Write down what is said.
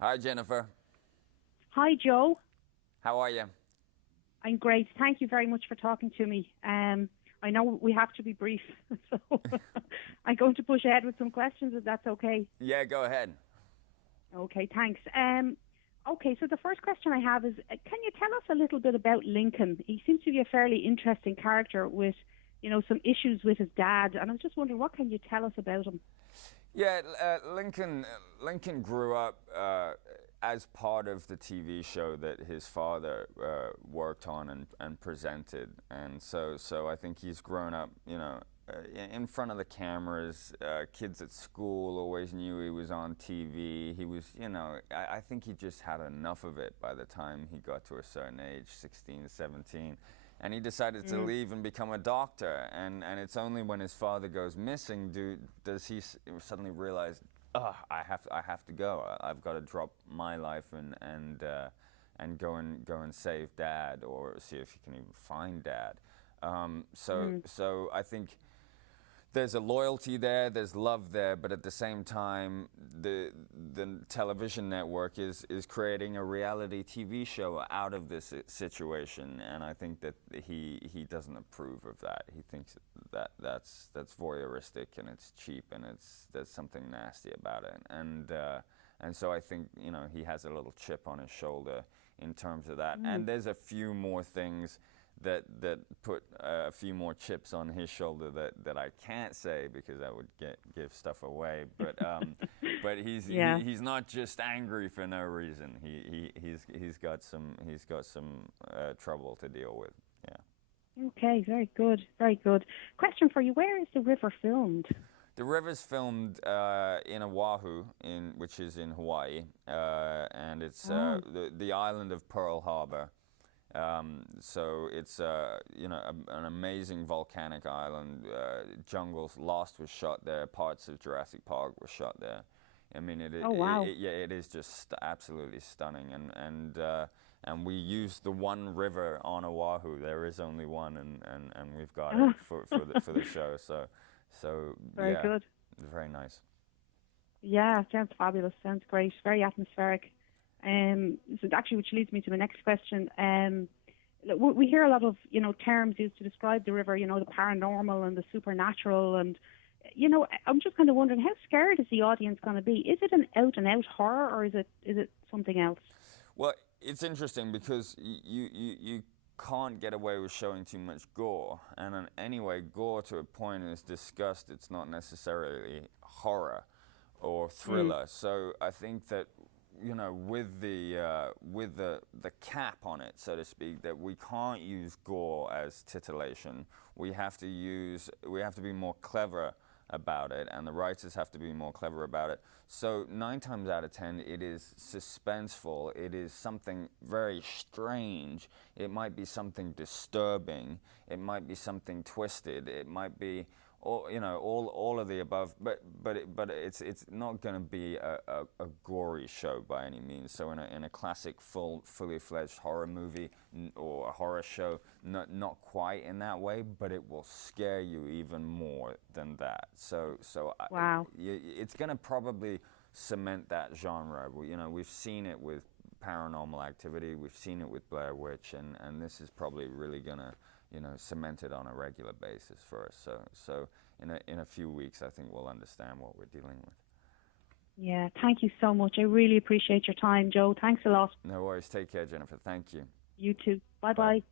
Hi, Jennifer. Hi, Joe. How are you? I'm great. Thank you very much for talking to me. I know we have to be brief, so I'm going to push ahead with some questions if that's okay. Yeah, go ahead. Okay, thanks. Okay, so the first question I have is, can you tell us a little bit about Lincoln? He seems to be a fairly interesting character with, some issues with his dad, and I was just wondering, what can you tell us about him? Yeah, Lincoln grew up as part of the TV show that his father worked on and presented, and so I think he's grown up, in front of the cameras. Kids at school always knew he was on TV. He was, I think he just had enough of it by the time he got to a certain age, 16, 17. And he decided to Mm, leave and become a doctor. And it's only when his father goes missing does he suddenly realize, oh, I have to go. I've got to drop my life and go and save Dad, or see if he can even find Dad. mm, So I think there's a loyalty there, there's love there, but at the same time, the television network is creating a reality TV show out of this situation, and I think that he doesn't approve of that. He thinks that that's voyeuristic and it's cheap and there's something nasty about it, and so I think he has a little chip on his shoulder in terms of that, mm. and there's a few more things that put a few more chips on his shoulder that I can't say because that would give stuff away. But Yeah. he's not just angry for no reason. He's got some trouble to deal with. Yeah. Okay, very good, very good. Question for you: where is the river filmed? The river's filmed in Oahu, which is in Hawaii, and it's Oh, the island of Pearl Harbor. So it's an amazing volcanic island. Jungles Lost was shot there. Parts of Jurassic Park were shot there. I mean, oh, wow. yeah, it is just absolutely stunning. And we use the one river on Oahu. There is only one, and we've got it for the show. So Very yeah, good. very nice. Yeah, sounds fabulous. Sounds great. Very atmospheric. So actually, which leads me to my next question. Look, we hear a lot of terms used to describe the river. The paranormal and the supernatural, and I'm just kind of wondering, how scared is the audience going to be? Is it an out and out horror, or is it something else? Well, it's interesting because you can't get away with showing too much gore, and anyway, gore to a point is disgust. It's not necessarily horror or Mm, thriller. So I think that with the cap on it, so to speak, that we can't use gore as titillation. We have to be more clever about it, and the writers have to be more clever about it. So 9 times out of 10, it is suspenseful. It is something very strange. It might be something disturbing. It might be something twisted. It might be all of the above, but it's not going to be a gory show by any means. So in a classic fully fledged horror movie or a horror show, not quite in that way, but it will scare you even more than that. wow. It's going to probably cement that genre. We've seen it with Paranormal Activity, we've seen it with Blair Witch, and this is probably really going to cemented on a regular basis for us. So in a few weeks, I think we'll understand what we're dealing with. Yeah, thank you so much. I really appreciate your time, Joe. Thanks a lot. No worries. Take care, Jennifer. Thank you. You too. Bye Bye. bye.